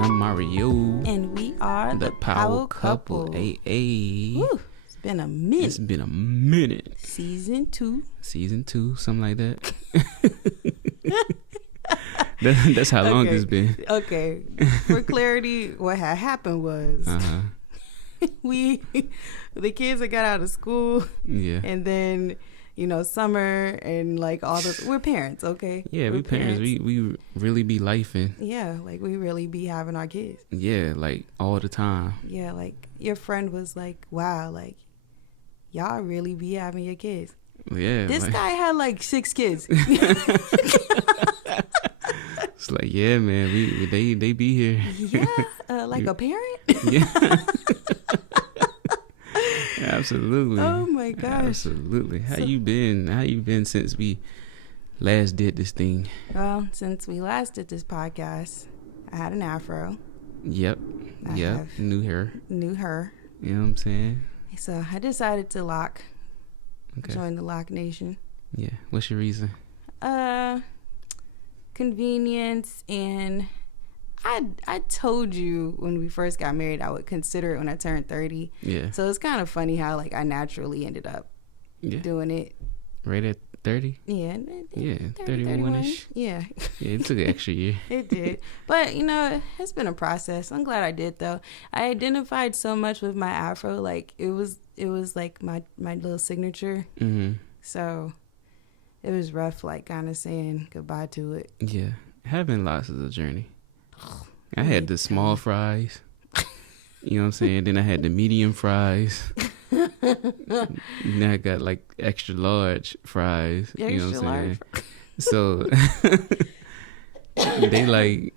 I'm Mario. And we are the Power Couple. AA. Woo, it's been a minute. It's been a minute. Season 2. Season 2, something like that. That's how long it's been. Okay. For clarity, what had happened was the kids that got out of school. Yeah. And then, summer and like we're parents, okay? Yeah, we parents. We really be lifing. Yeah, like we really be having our kids. Yeah, like all the time. Yeah, like your friend was like, wow, like y'all really be having your kids. Yeah. This guy had like 6 kids. It's like, yeah, man, they be here. Yeah, like a parent? Yeah. Absolutely. Oh my gosh. Absolutely. How you been since we last did this thing? Well, since we last did this podcast, I had an afro. Yep. New hair. You know what I'm saying? So I decided to Okay. join the Lock Nation. Yeah. What's your reason? Convenience, and I told you when we first got married I would consider it when I turned 30. Yeah. So it's kind of funny how like I naturally ended up doing it. Right at 30? Yeah. 31-ish. Yeah. Yeah, it took an extra year. It did. But, it's been a process. I'm glad I did, though. I identified so much with my afro. Like, it was like my little signature. Mm-hmm. So it was rough, like, kind of saying goodbye to it. Yeah. Having lots is a journey. I had the small fries. You know what I'm saying? Then I had the medium fries. Now I got like extra large fries. Extra you know what I'm saying? large. So they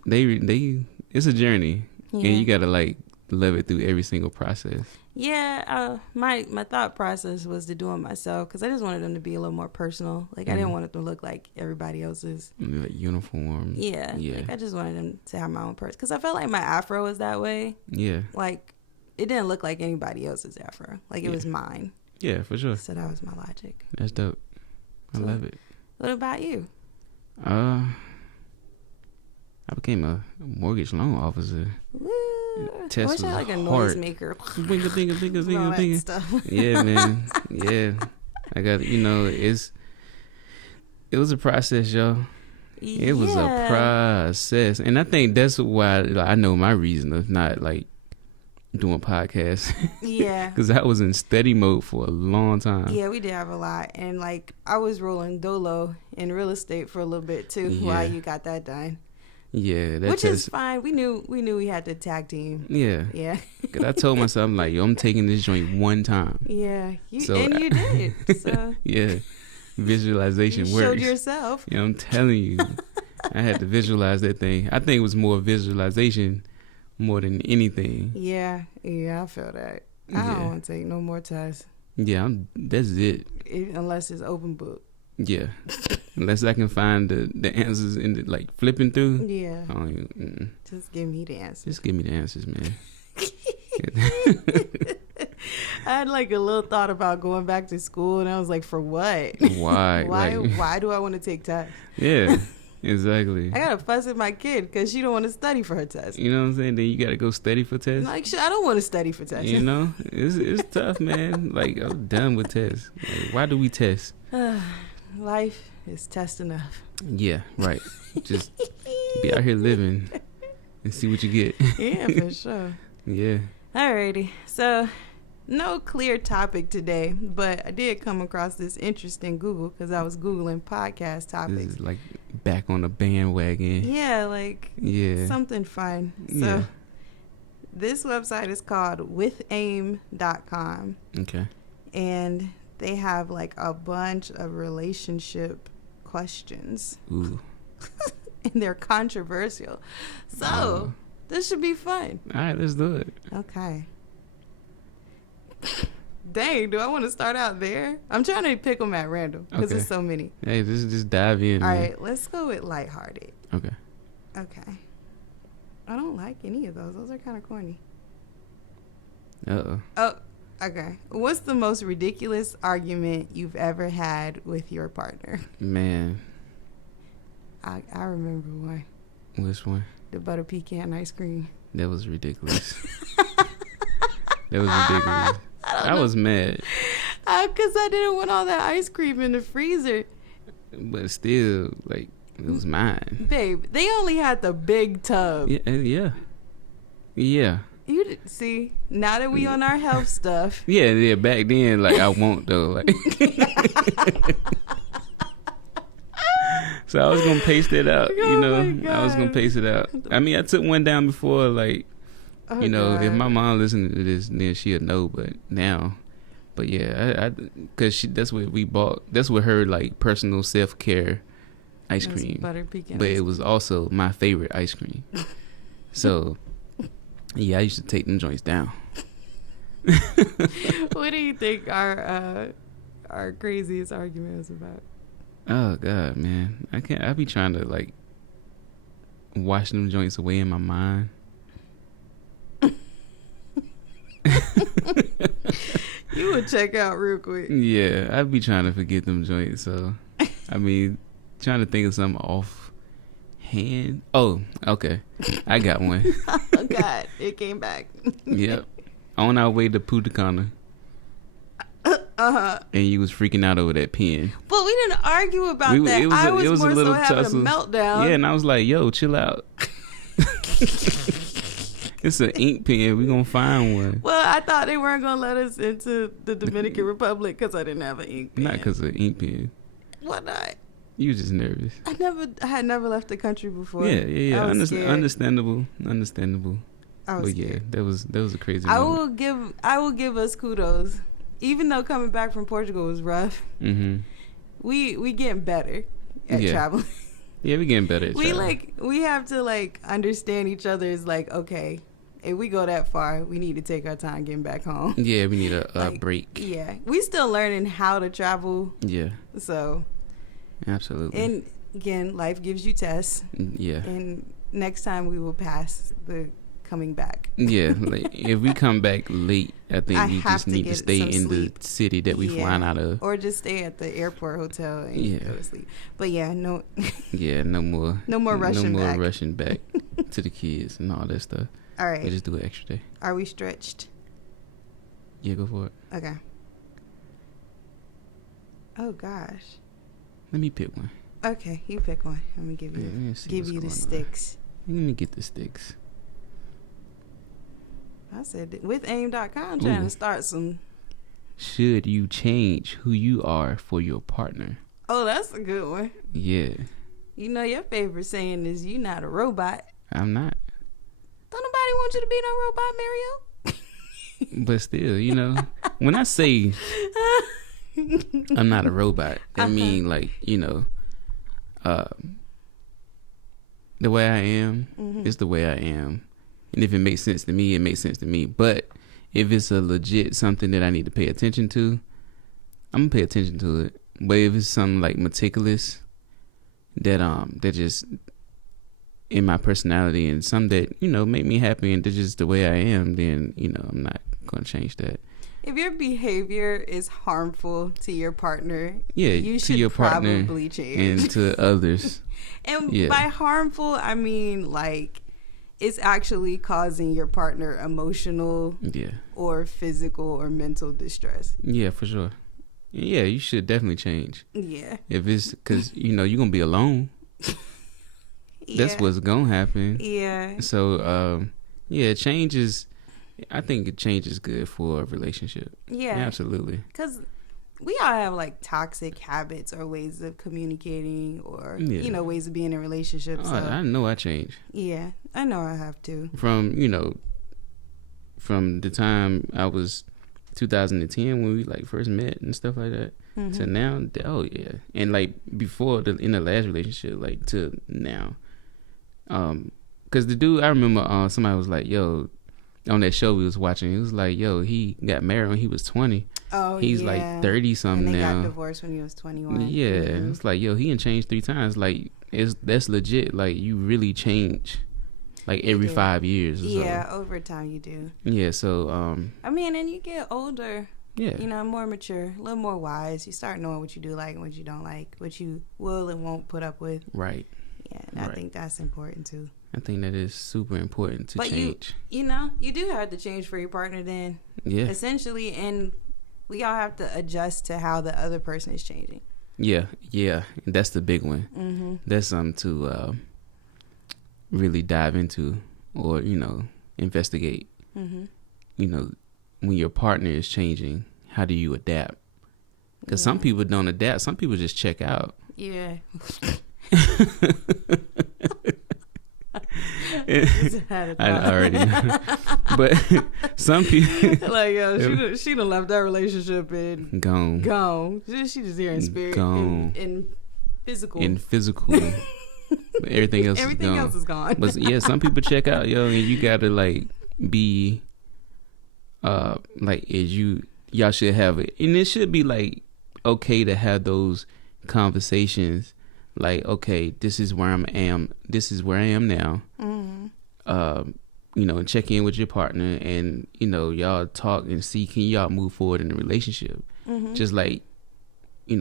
it's a journey. Yeah. And you gotta like love it through every single process. Yeah, my thought process was to do it myself because I just wanted them to be a little more personal. Like, I didn't want it to look like everybody else's. Like uniform. Yeah. Like, I just wanted them to have my own person because I felt like my afro was that way. Yeah. Like, it didn't look like anybody else's afro. Like, it was mine. Yeah, for sure. So that was my logic. That's dope. I love it. What about you? I became a mortgage loan officer. Woo! Test I wish I had like a hard. noisemaker. Binga. Stuff. Yeah, man. Yeah. I got, it was a process, y'all. It was a process. And I think that's why I know my reason of not like doing podcasts. Yeah. Because I was in study mode for a long time. Yeah, we did have a lot. And like, I was rolling dolo in real estate for a little bit too while you got that done. Yeah, which is fine. We knew we had to tag team. Yeah. Because I told myself, I'm like, yo, I'm taking this joint one time. Yeah, you did. So yeah, visualization you works. Showed yourself. Yeah, I'm telling you, I had to visualize that thing. I think it was more visualization more than anything. Yeah, I feel that. I don't want to take no more tests. Yeah, that's it. Unless it's open book. Yeah. Unless I can find the answers in the, like, flipping through. Yeah. I don't even, Just give me the answers. Just give me the answers, man. I had like a little thought about going back to school, and I was like, for what? Why? Why do I want to take tests? Yeah, exactly. I got to fuss at my kid because she don't want to study for her test. You know what I'm saying? Then you got to go study for tests. Like, shit, I don't want to study for tests. It's tough, man. Like, I'm done with tests. Like, why do we test? Life is test enough. Yeah, right. Just be out here living and see what you get. Yeah, for sure. Yeah. Alrighty. So, no clear topic today, but I did come across this interesting Google because I was Googling podcast topics. This is like back on the bandwagon. Yeah, like something fun. So, this website is called withaim.com. Okay. And they have like a bunch of relationship questions. Ooh. And they're controversial. So, this should be fun. All right, let's do it. Okay. Dang, do I want to start out there? I'm trying to pick them at random because there's so many. Hey, just dive in. All man. right, let's go with lighthearted. Okay. I don't like any of those. Those are kind of corny. Uh-oh. Oh, okay. What's the most ridiculous argument you've ever had with your partner? Man. I remember one. Which one? the butter pecan ice cream. That was ridiculous. That was ridiculous. I was mad. Because I didn't want all that ice cream in the freezer. But still, like, it was mine. Babe, they only had the big tub. Yeah. See, now that we on our health stuff. Yeah, back then, like, I won't, though. Like. So I was going to pace it out, you know. I was going to pace it out. I mean, I took one down before, like, you know, if my mom listened to this, then she'll know, but now. But yeah, because that's what we bought. That's what her, like, personal self-care ice cream. Butter pecan. But it was also my favorite ice cream. So, yeah, I used to take them joints down. What do you think our craziest argument was about? Oh, God, man. I be trying to, like, wash them joints away in my mind. You would check out real quick. Yeah, I'd be trying to forget them joints. So, I mean, trying to think of something offhand. Oh, okay. I got one. Oh, God. It came back. Yep. On our way to Punta Cana. Uh-huh. And you was freaking out over that pen. But we didn't argue about that. It was more so having a meltdown. Yeah, and I was like, yo, chill out. It's an ink pen. We gonna find one. Well, I thought they weren't gonna let us into the Dominican Republic because I didn't have an ink pen. Not because of ink pen. Why not? You was just nervous. I had never left the country before. Yeah. Understandable. But yeah, scared. that was a crazy moment. I will give us kudos. Even though coming back from Portugal was rough, we getting better at traveling. Yeah, we getting better at traveling. We have to, like, understand each other's, like, okay, if we go that far, we need to take our time getting back home. Yeah, we need a break. Yeah. We still learning how to travel. Yeah. So. Absolutely. And, again, life gives you tests. Yeah. And next time we will pass the coming back. Yeah. Like, if we come back late, I think we just need to stay in the city that we flying out of. Or just stay at the airport hotel and go to sleep. But, yeah, no. Yeah, no more rushing back. No more rushing back to the kids and all that stuff. All right. We just do an extra day. Are we stretched? Yeah, go for it. Okay. Oh, gosh. Let me pick one. Okay, you pick one. I'm going to give you the sticks. Let me get the sticks. I said, with aim.com, trying to start some. Should you change who you are for your partner? Oh, that's a good one. Yeah. You know, your favorite saying is, you not a robot. I'm not. Don't nobody want you to be no robot, Mario. But still, you know, when I say I'm not a robot, I mean, like, you know, the way I am is the way I am. And if it makes sense to me, it makes sense to me. But if it's a legit something that I need to pay attention to, I'm gonna pay attention to it. But if it's something like meticulous, that just in my personality and some that, you know, make me happy and that's just the way I am, then, you know, I'm not gonna change that. If your behavior is harmful to your partner, to you should your partner probably change. And to others. And by harmful, I mean, like, it's actually causing your partner emotional or physical or mental distress. Yeah, for sure. Yeah, you should definitely change. Yeah. If it's because, you know, you're going to be alone. That's what's going to happen. Yeah. So, change is, I think change is good for a relationship. Yeah. Absolutely. Because we all have, like, toxic habits or ways of communicating or, you know, ways of being in relationships. Oh, I know I changed. Yeah, I know I have to. From the time I was 2010 when we, like, first met and stuff like that to now, oh, yeah. And, like, before, in the last relationship, like, to now. Because the dude, I remember somebody was like, yo, on that show we was watching, it was like, yo, he got married when he was 20. Oh, he's like 30 something now. And they got divorced when he was 21. Yeah, it's like, yo, he done changed 3 times. Like, that's legit. Like, you really change, like, every 5 years or so. Yeah, over time you do. Yeah, so I mean, and you get older. Yeah. You know, more mature, a little more wise. You start knowing what you do like and what you don't like, what you will and won't put up with. Right. Yeah, and I think that's important too. I think that is super important to change. You do have to change for your partner then. Yeah. Essentially, and we all have to adjust to how the other person is changing. Yeah. That's the big one. Mm-hmm. That's something to really dive into or, investigate. Mm-hmm. When your partner is changing, how do you adapt? Because some people don't adapt. Some people just check out. Yeah. I already know. But some people like, yo, she done left that relationship and gone. She just here in spirit, in physical. Everything else is gone. But yeah, some people check out, yo, and you gotta like be y'all should have it, and it should be like okay to have those conversations. Like, okay, this is where I am now. Mm-hmm. And check in with your partner, and y'all talk and see, can y'all move forward in the relationship? Mm-hmm. Just like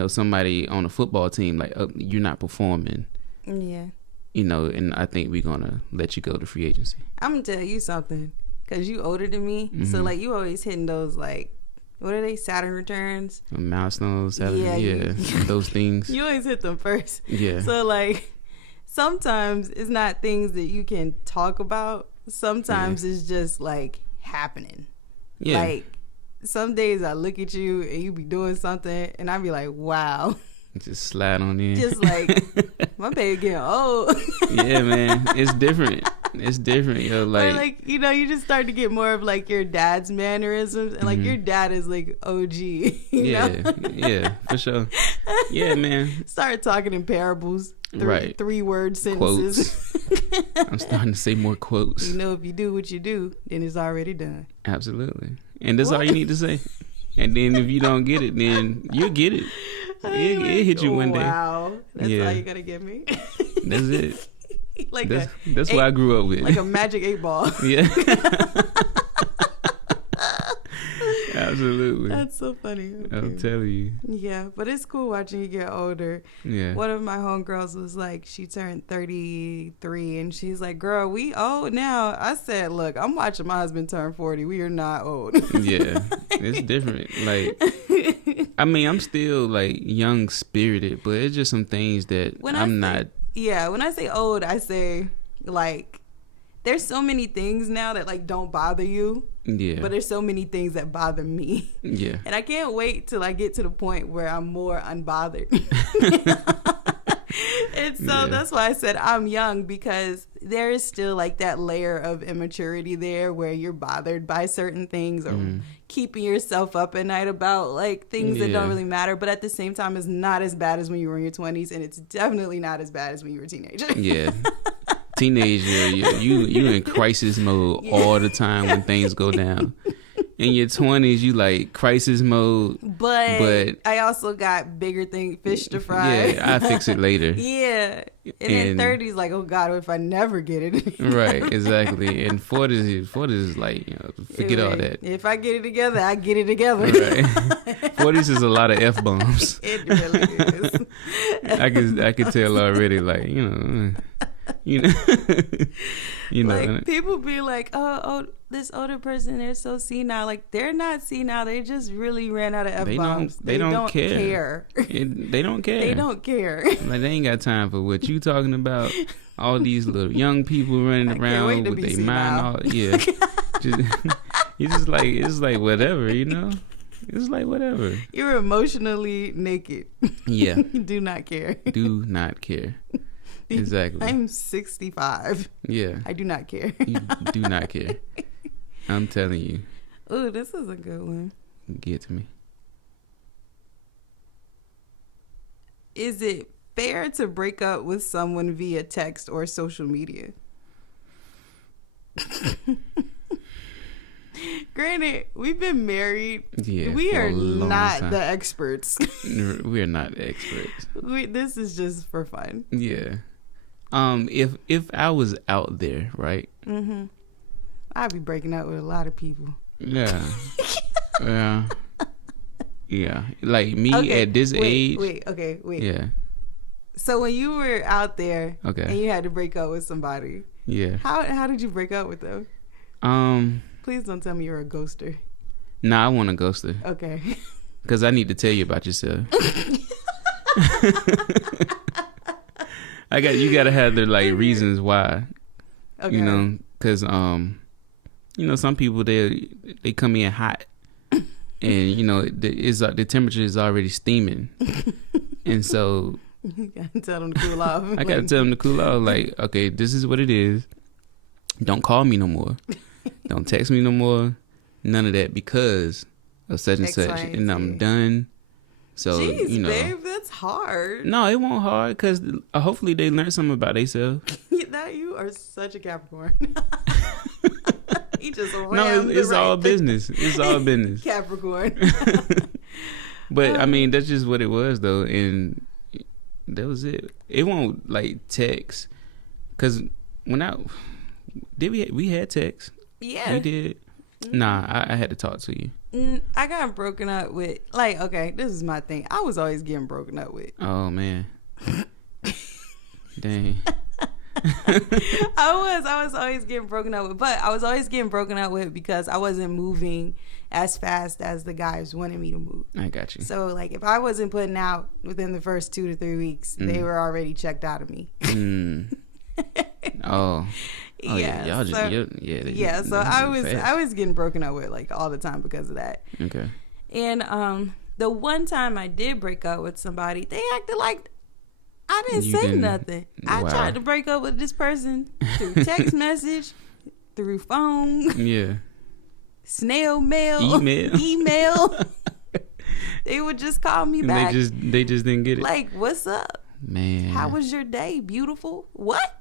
somebody on a football team, like you're not performing. Yeah. And I think we're gonna let you go to free agency. I'm gonna tell you something, cause you older than me, mm-hmm. So like you always hitting those like. What are they? Saturn returns? Milestones, Saturn, those things. You always hit them first. Yeah. So, like, sometimes it's not things that you can talk about. Sometimes it's just, like, happening. Yeah. Like, some days I look at you and you be doing something and I be like, wow. Just slide on in. Just like, my baby getting old. Yeah, man. It's different. It's different, yo. Like, you just start to get more of like your dad's mannerisms, and like your dad is like OG. Yeah, for sure. Yeah, man. Start talking in parables, right? 3-word sentences. Quotes. I'm starting to say more quotes. If you do what you do, then it's already done. Absolutely, and that's all you need to say. And then if you don't get it, then you'll get it. It hit you one day. Wow, that's all you gotta give me. That's it. Like that's what I grew up with. Like a magic 8-ball. Yeah. Absolutely. That's so funny. Okay. I'll tell you. Yeah, but it's cool watching you get older. Yeah. One of my homegirls was like, she turned 33 and she's like, girl, we old now. I said, look, I'm watching my husband turn 40. We are not old. Yeah. It's different. Like, I mean, I'm still like young spirited, but it's just some things that I'm not. Yeah, when I say old, I say like there's so many things now that like don't bother you. Yeah. But there's so many things that bother me. Yeah. And I can't wait till I get to the point where I'm more unbothered. And so that's why I said I'm young, because there is still like that layer of immaturity there where you're bothered by certain things or keeping yourself up at night about like things that don't really matter. But at the same time, it's not as bad as when you were in your 20s, and it's definitely not as bad as when you were a teenager. Yeah. Teenager, you in crisis mode all the time when things go down. In your 20s, you like crisis mode. But I also got bigger fish to fry. Yeah, I fix it later. Yeah. And then 30s, like, oh God, what if I never get it? Right, exactly. And 40s is like, forget all that. If I get it together, I get it together. Right. 40s is a lot of F-bombs. It really is. I could tell already, like, like people be like, oh, this older person, they're so senile. Like, they're not senile. They just really ran out of F-bombs. They don't care. They don't care. They don't care. Like, they ain't got time for what you talking about. All these little young people running around with their mind all. Yeah. It's like whatever, It's like whatever. You're emotionally naked. Yeah. You do not care. Do not care. Exactly. I'm 65. Yeah. I do not care. You do not care. I'm telling you. Oh, this is a good one. Get to me. Is it fair to break up with someone via text or social media? Granted, we've been married. Yeah, we are not the experts. We are not experts. This is just for fun. Yeah. If I was out there, right? Mm-hmm. I'd be breaking up with a lot of people. Yeah. Yeah. Yeah. Like me at this age. Wait. Yeah. So when you were out there, and you had to break up with somebody, Yeah. How did you break up with them? Please don't tell me you're a ghoster. Nah, I want a ghoster. Okay. Because I need to tell you about yourself. You gotta have the like reasons why. Okay. You know, because you know, some people they come in hot, and you know the temperature is already steaming, and so you gotta tell them to cool off. I gotta tell them to cool off. Like, okay, this is what it is. Don't call me no more. Don't text me no more. None of that because of such and such, and I'm done. So, jeez, you know, babe, that's hard. No, it won't hard because hopefully they learn something about themselves. That you are such a Capricorn. He just it's all business. It's all business. Capricorn. But I mean, that's just what it was though, and that was it. It won't like text because we had text. Yeah, we did. Nah, I had to talk to you. I got broken up with. Like, okay, this is my thing. I was always getting broken up with. Oh man, dang. I was always getting broken up with, but I was always getting broken up with because I wasn't moving as fast as the guys wanted me to move. I got you. So like, if I wasn't putting out within the first 2 to 3 weeks, they were already checked out of me. Oh. Oh, yeah, y'all just so I was getting broken up with like all the time because of that. Okay. And the one time I did break up with somebody, they acted like I didn't say nothing. I tried to break up with this person through text message, through phone, snail mail, email. They would just call me back. They just didn't get it. Like, what's up, man? How was your day? Beautiful. What?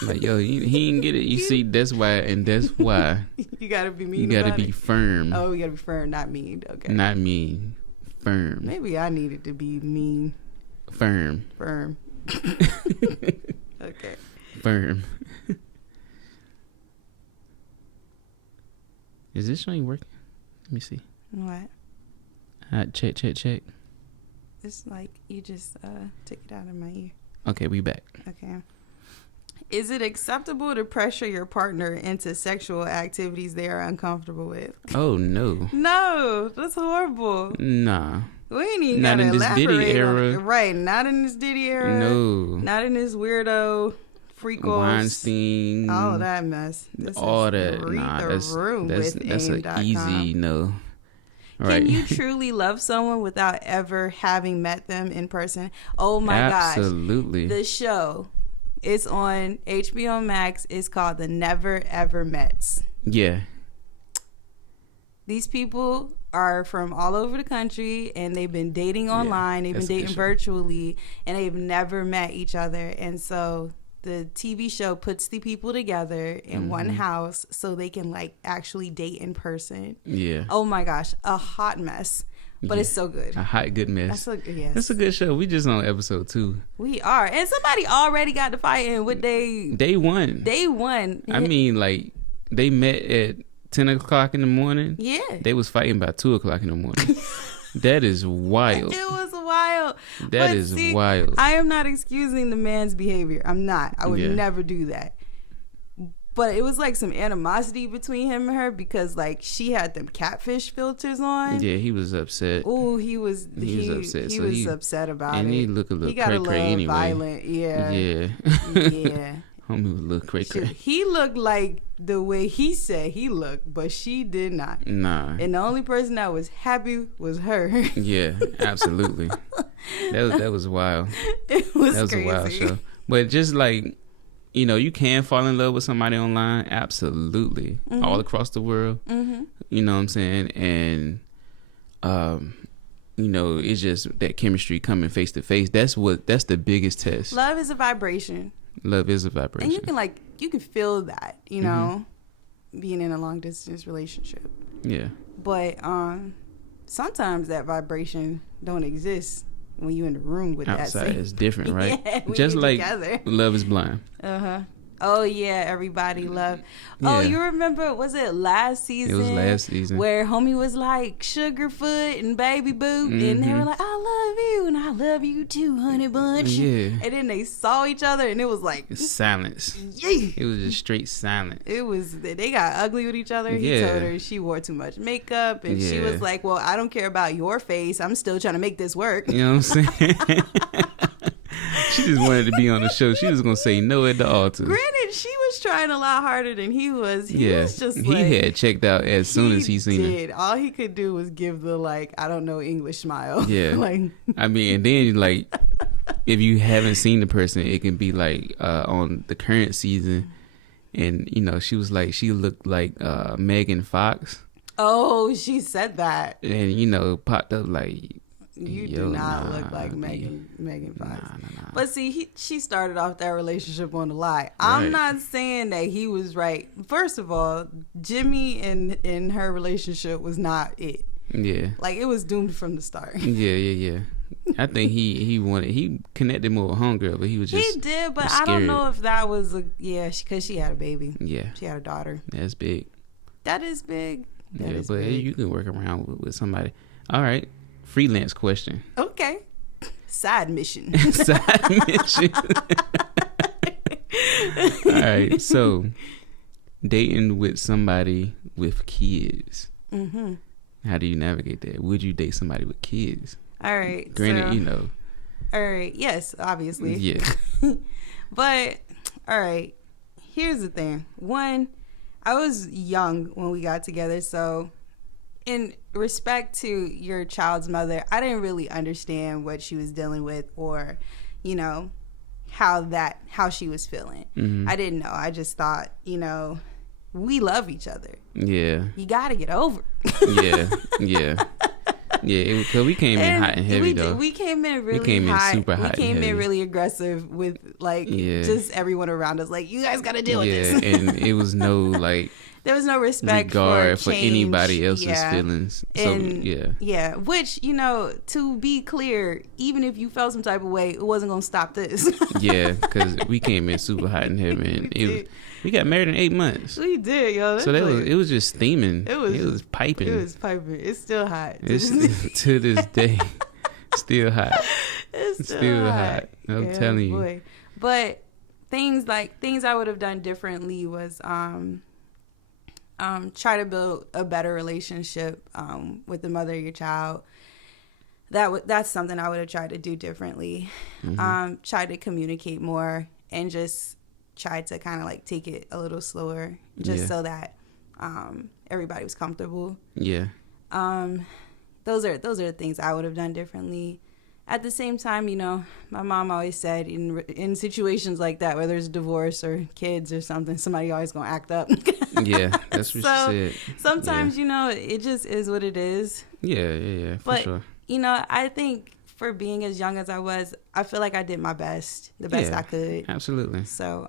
Like, yo, he didn't get it. You see, that's why. You gotta be mean. You gotta be firm. Oh, you gotta be firm, not mean. Okay. Not mean. Firm. Maybe I needed to be mean. Firm. Okay. Firm. Is this showing working? Let me see. What? Check. It's like you just took it out of my ear. Okay, we back. Okay. Is it acceptable to pressure your partner into sexual activities they are uncomfortable with? Oh, no. No, that's horrible. Nah. We ain't even not in this Diddy era. Right, not in this Diddy era. No. Not in this weirdo freakos. Weinstein. All that mess. All that. Nah, that's an easy no. Right. Can you truly love someone without ever having met them in person? Oh my gosh. Absolutely. The show. It's on HBO Max. It's called The Never Ever Mets. Yeah. These people are from all over the country, and they've been dating online. They've been dating virtually, and they've never met each other. And so the TV show puts the people together in one house so they can like actually date in person. Yeah. Oh my gosh, a hot mess. But it's so good. A hot, good mess. Yes. That's a good show. We just on episode 2. We are. And somebody already got to fighting with Day one. I mean, like, they met at 10 o'clock in the morning. Yeah. They was fighting by 2 o'clock in the morning. That is wild. It was wild. That is wild. I am not excusing the man's behavior. I'm not. I would never do that. But it was like some animosity between him and her because like she had them catfish filters on. Yeah, he was upset. Oh, he was upset. He was upset about it. And he looked a little cray anyway. Violent. Yeah. Yeah. Yeah. Homie was a little cray. He looked like the way he said he looked, but she did not. Nah. And the only person that was happy was her. Yeah, absolutely. That was wild. It was that was crazy. A wild show. But just like, you know, you can fall in love with somebody online, absolutely, all across the world. Mm-hmm. You know what I'm saying? And, you know, it's just that chemistry coming face to face. That's the biggest test. Love is a vibration. Love is a vibration. And you can feel that, you know, being in a long distance relationship. Yeah. But sometimes that vibration don't exist when you in the room with outside that. Outside is different, right? Yeah, just like together. Love is Blind. Uh-huh. Oh yeah, everybody loved. Oh, you remember? Was it last season? It was last season where homie was like Sugarfoot and Baby Boot, and they were like, "I love you," and "I love you too, honey bunch." Yeah. And then they saw each other, and it was like silence. Yeah. It was just straight silence. It was. They got ugly with each other. He told her she wore too much makeup, and she was like, "Well, I don't care about your face. I'm still trying to make this work." You know what I'm saying? She just wanted to be on the show. She was gonna say no at the altar. Granted, she was trying a lot harder than he was. He was just he had checked out as soon as he seen her. All he could do was give the like, I don't know English smile. Yeah. Like, I mean, and then like, if you haven't seen the person, it can be like on the current season, and you know she was like she looked like Megan Fox. Oh, she said that. And you know popped up like. You do not look like Megan Fox. Nah. But see, she started off that relationship on a lie. Right. I'm not saying that he was right. First of all, Jimmy in her relationship was not it. Yeah. Like, it was doomed from the start. Yeah. I think he connected more with homegirl, but he was just. He did, but I don't know if that was because she had a baby. Yeah. She had a daughter. That's big. That is big. That is but big. You can work around with somebody. All right. Freelance question. Okay. Side mission. Side mission. All right. So, dating with somebody with kids. Mm-hmm. How do you navigate that? Would you date somebody with kids? All right. Granted, you know. All right. Yes, obviously. Yeah. But, all right. Here's the thing. One, I was young when we got together, so in respect to your child's mother, I didn't really understand what she was dealing with, or, you know, how she was feeling. Mm-hmm. I didn't know. I just thought, you know, we love each other. Yeah. You got to get over. Yeah. Because we came in hot and heavy, though. We came in really hot. Super hot. We came in really aggressive with, like, just everyone around us. Like, you guys got to deal with this. And it was no, like... There was no respect regard for change. anybody else's feelings. So, yeah. Which, you know, to be clear, even if you felt some type of way, it wasn't gonna stop this. Yeah, because we came in super hot and heavy, and we got married in 8 months. We did, yo. So it was just steaming. It was piping. It was piping. It's still hot. It's to this day still hot. It's still hot. I'm telling you. Boy. But things I would have done differently was try to build a better relationship with the mother of your child. That's something I would have tried to do differently. Mm-hmm. Try to communicate more and just try to kind of like take it a little slower, just so that everybody was comfortable. Yeah. Those are the things I would have done differently. At the same time, you know, my mom always said in situations like that, whether it's divorce or kids or something, somebody always gonna act up. Yeah, that's what she said. Sometimes, you know, it just is what it is. Yeah, for sure. You know, I think for being as young as I was, I feel like I did my best, the best I could. Absolutely. So,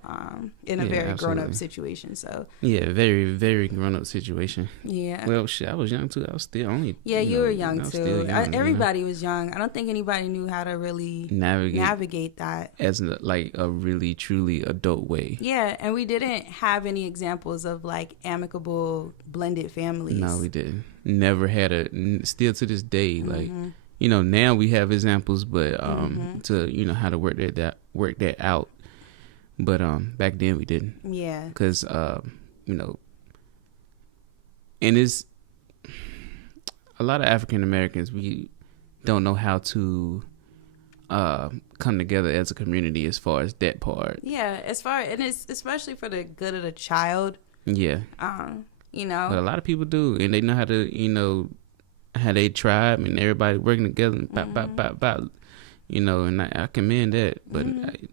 in a very grown-up situation. So. Yeah, very, very grown-up situation. Yeah. Well, shit, I was young too. I was still only. Yeah, you were young too. Everybody was young. I don't think anybody knew how to really navigate that as like a really, truly adult way. Yeah, and we didn't have any examples of like amicable blended families. No, we didn't. Never had still to this day, like. You know, now we have examples, but to you know how to work that out. But back then we didn't. Yeah. Because you know, and it's a lot of African Americans, we don't know how to come together as a community as far as that part. Yeah, and it's especially for the good of the child. Yeah. You know. But a lot of people do, and they know how to, you know, how they tribe and everybody working together and bop, you know, and I commend that. But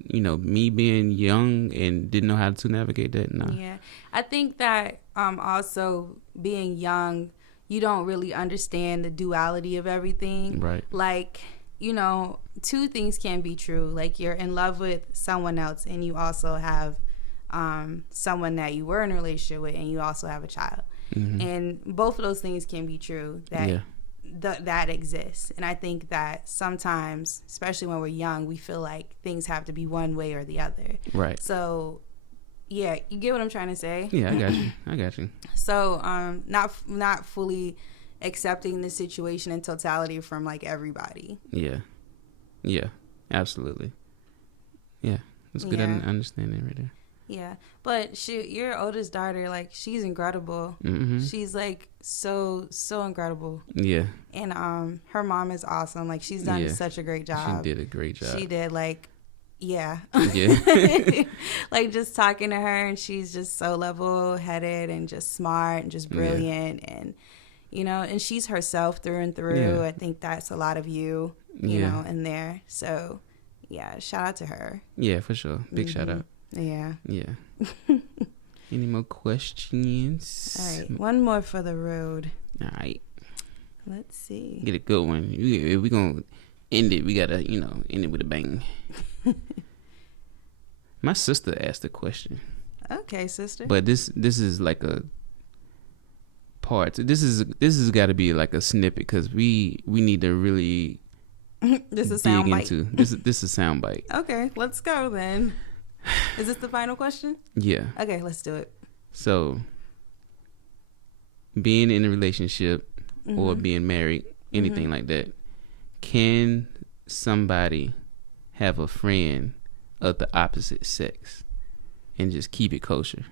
you know, me being young and didn't know how to navigate that. No. Yeah, I think that also being young, you don't really understand the duality of everything. Right. Like, you know, two things can be true. Like, you're in love with someone else, and you also have someone that you were in a relationship with, and you also have a child. Mm-hmm. And both of those things can be true, that exists. And I think that sometimes, especially when we're young, we feel like things have to be one way or the other. Right. So Yeah, you get what I'm trying to say? Yeah, I got you. So, not fully accepting the situation in totality from like everybody. Yeah. Yeah, absolutely. Yeah, that's good understanding right there. Yeah, but shoot, your oldest daughter, like, she's incredible. Mm-hmm. She's like so incredible. Yeah. And her mom is awesome. Like, she's done such a great job. She did a great job. She did, like, yeah. Like, just talking to her, and she's just so level-headed and just smart and just brilliant, and you know, and she's herself through and through. I think that's a lot of you know, in there. So yeah, shout out to her. Yeah, for sure. Big shout out. Yeah. Any more questions? All right, one more for the road. All right, let's see. Get a good one. If we gonna end it, we gotta, you know, end it with a bang. My sister asked a question. Okay, sister. But this is like a part. This has got to be like a snippet, because we need to really this is sound bite. This is a sound bite. Okay, let's go then. Is this the final question? Yeah. Okay, let's do it. So, being in a relationship or being married, anything like that, can somebody have a friend of the opposite sex and just keep it kosher?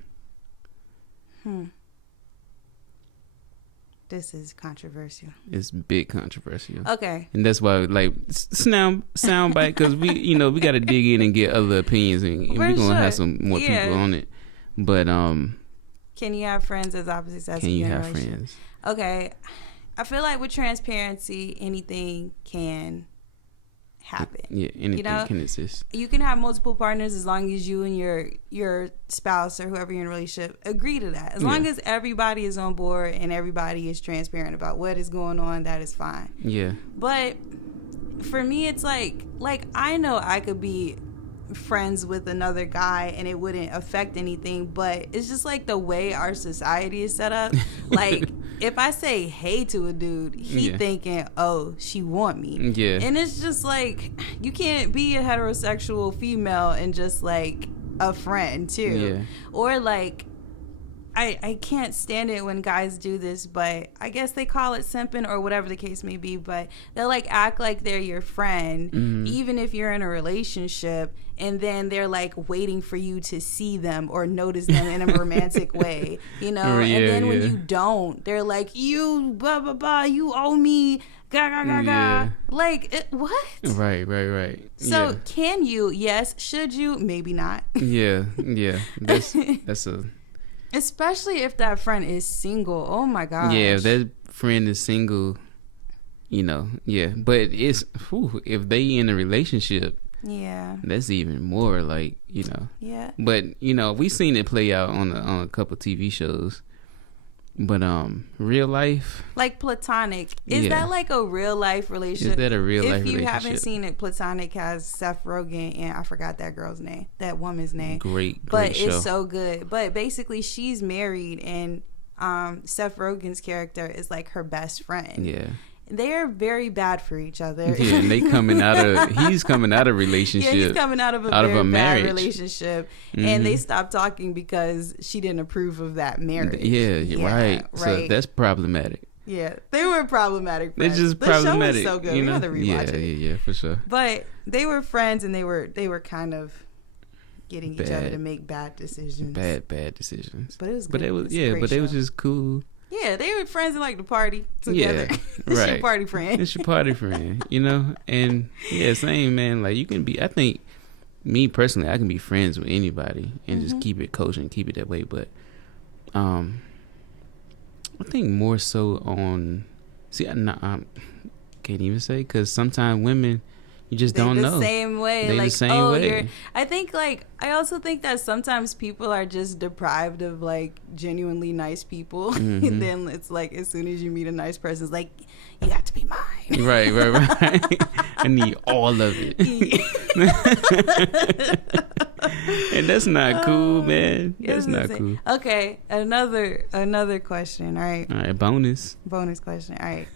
This is controversial. It's big controversial. Okay. And that's why, like, sound bite, because we, you know, we got to dig in and get other opinions, and we're going to have some more people on it. But, can you have friends as opposite sex? Can you have friends? Okay. I feel like with transparency, anything can happen. Yeah, anything can exist. You can have multiple partners as long as you and your spouse or whoever you're in a relationship agree to that. As long as everybody is on board and everybody is transparent about what is going on, that is fine. Yeah. But for me, it's like I know I could be friends with another guy and it wouldn't affect anything, but it's just like the way our society is set up. Like, if I say hey to a dude, he thinking, oh, she want me. Yeah. And it's just like, you can't be a heterosexual female and just like a friend too. Yeah. Or like, I can't stand it when guys do this, but I guess they call it simping or whatever the case may be, but they'll like act like they're your friend, even if you're in a relationship, and then they're like waiting for you to see them or notice them in a romantic way, you know? And then when you don't, they're like, you blah blah blah, you owe me, ga ga ga ga. Like, what? Right. So can you? Yes. Should you? Maybe not. Yeah. That's a... Especially if that friend is single. Oh my gosh. Yeah, if that friend is single, you know, but it's, if they in a relationship, that's even more, like, you know. Yeah. But, you know, we seen it play out on a couple TV shows. But real life, like platonic, is that like a real life relationship? Is that a real life relationship? If you haven't seen it, platonic has Seth Rogen and I forgot that girl's name, that woman's name. Great but show. It's so good. But basically, she's married, and Seth Rogen's character is like her best friend. Yeah. They're very bad for each other. Yeah, and he's coming out of relationship. Yeah, he's coming out of a very bad relationship. And they stopped talking because she didn't approve of that marriage. Yeah, right. So that's problematic. Yeah, they were problematic friends. They're just problematic. The show was so good. We had to rewatch it. Yeah, for sure. But they were friends, and they were kind of getting each other to make bad decisions. Bad decisions. But it was good. But they was just cool. Yeah, they were friends and like to party together. Yeah, it's your party friend. It's your party friend, you know? And same, man. Like, you can be, I think, me personally, I can be friends with anybody and just keep it kosher and keep it that way. But I think more so on, I can't even say, because sometimes women, you just don't know. The same way. They like, the same way. I think, like, I also think that sometimes people are just deprived of, like, genuinely nice people. And then it's like, as soon as you meet a nice person, it's like, you got to be mine. Right. I need all of it. And that's not cool, man. That's not cool. Okay, another question. All right. Bonus question. All right.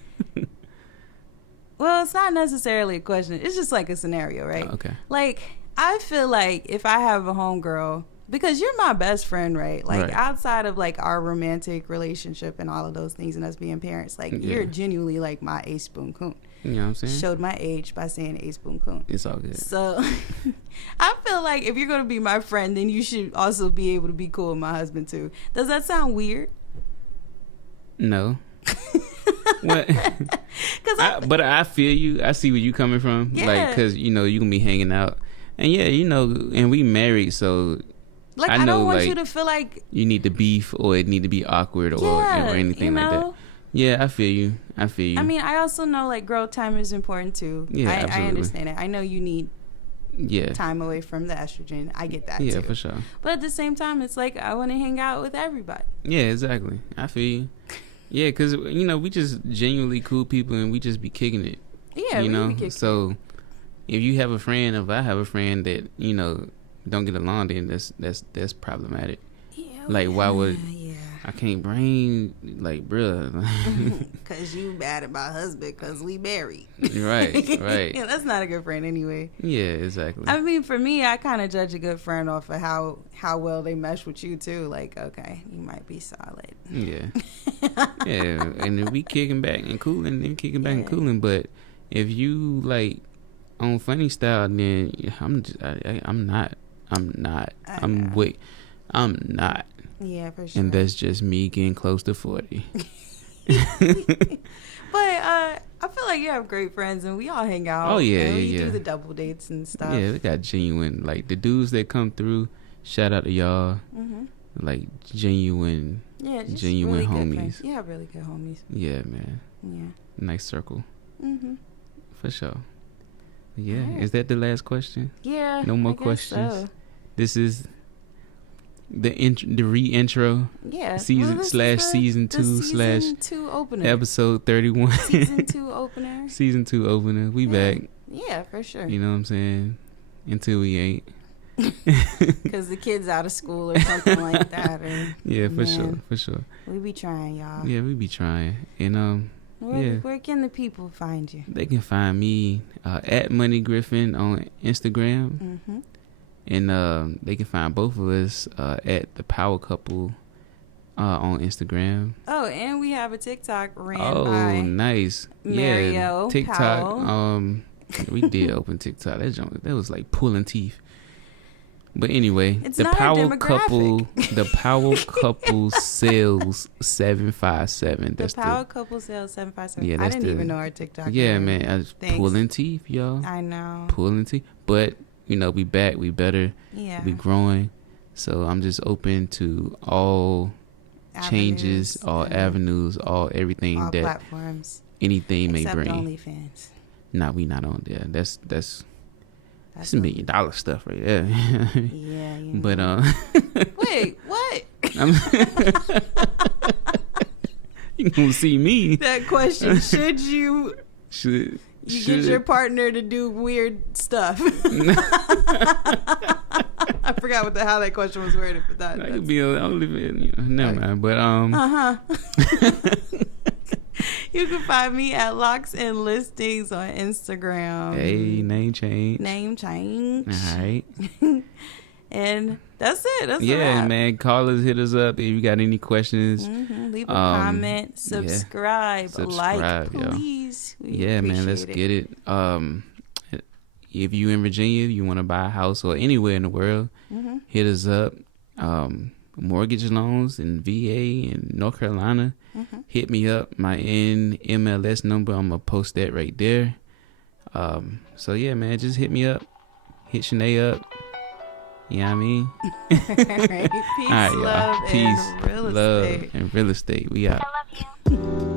Well, it's not necessarily a question. It's just like a scenario, right? Okay. Like, I feel like if I have a homegirl because you're my best friend, right? Like Right. outside of like our romantic relationship and all of those things and us being parents, like you're genuinely like my ace spoon coon. You know what I'm saying? Showed my age by saying ace spoon coon. It's all good. So I feel like if you're going to be my friend, then you should also be able to be cool with my husband too. Does that sound weird? No. What? But I feel you. I see where you coming from. Yeah. Like, cause you know you can be hanging out, and yeah, you know, and we married, so like I don't want you to feel like you need to beef or it need to be awkward or anything like that. Yeah, I feel you. I mean, I also know like growth time is important too. Yeah, I understand it. I know you need time away from the estrogen. I get that too. Yeah, for sure. But at the same time, it's like I want to hang out with everybody. Yeah, exactly. I feel you. Yeah, because, you know, we just genuinely cool people and we just be kicking it. Yeah, you know? Be kicking so if you have a friend, if I have a friend that, you know, don't get along, then that's problematic. Yeah. Like, why would I can't bring, like, bruh. Because you mad at my husband because we married. Right. Yeah, that's not a good friend anyway. Yeah, exactly. I mean, for me, I kind of judge a good friend off of how well they mesh with you, too. Like, okay, you might be solid. Yeah. Yeah, and then we kicking back and cooling and kicking back and cooling. But if you, like, on funny style, then I'm not. Yeah, for sure. And that's just me getting close to 40. But I feel like you have great friends and we all hang out. Oh, yeah, and yeah. do the double dates and stuff. Yeah, we got genuine, like, the dudes that come through, shout out to y'all. Mm-hmm. Like, genuine really homies. Yeah, really good homies. Yeah, man. Yeah. Nice circle. Mm-hmm. For sure. Yeah. Right. Is that the last question? Yeah. No more questions? So. This is the re-intro. Yeah. Season /season 2 opener. Episode 31. Season 2 opener. Season 2 opener. We back. Yeah, for sure. You know what I'm saying? Until we ain't. Because the kids out of school or something like that. Or, yeah, for sure. We be trying, y'all. Yeah, we be trying. And where can the people find you? They can find me at Money Griffin on Instagram. Mm-hmm. And they can find both of us at the Power Couple on Instagram. Oh, and we have a TikTok ran by. Oh, nice. Mario TikTok. Powell. We did open TikTok. That was like pulling teeth. But anyway, it's the not Power Couple, the Power Couple Sales 757. The Power Couple Sales 757. Yeah, I didn't even know our TikTok. Yeah, man, I was pulling teeth, y'all. I know. Pulling teeth, but you know, we back, we better. Yeah. We growing. So I'm just open to all changes, all avenues, all everything all that platforms, anything except may bring. OnlyFans. Nah, we not on there. That's $1 million stuff right there. Yeah. You know. But wait, what? You gonna see me? That question: should you get your partner to do weird stuff? I forgot how that question was worded, but that could be on OnlyFans. Never mind. But you can find me at Locks and Listings on Instagram. Hey, name change. All right. And that's it. That's man. Call us, hit us up if you got any questions. Mm-hmm. Leave a comment, subscribe, like, please. Man, let's get it. If you in Virginia, you want to buy a house or anywhere in the world, hit us up. Mortgage loans in VA and North Carolina, hit me up. My NMLS number, I'm gonna post that right there. So yeah, man, just hit me up. Hit Shanae up. You know what I mean? All right. Peace, love, and real estate. We out. I love you.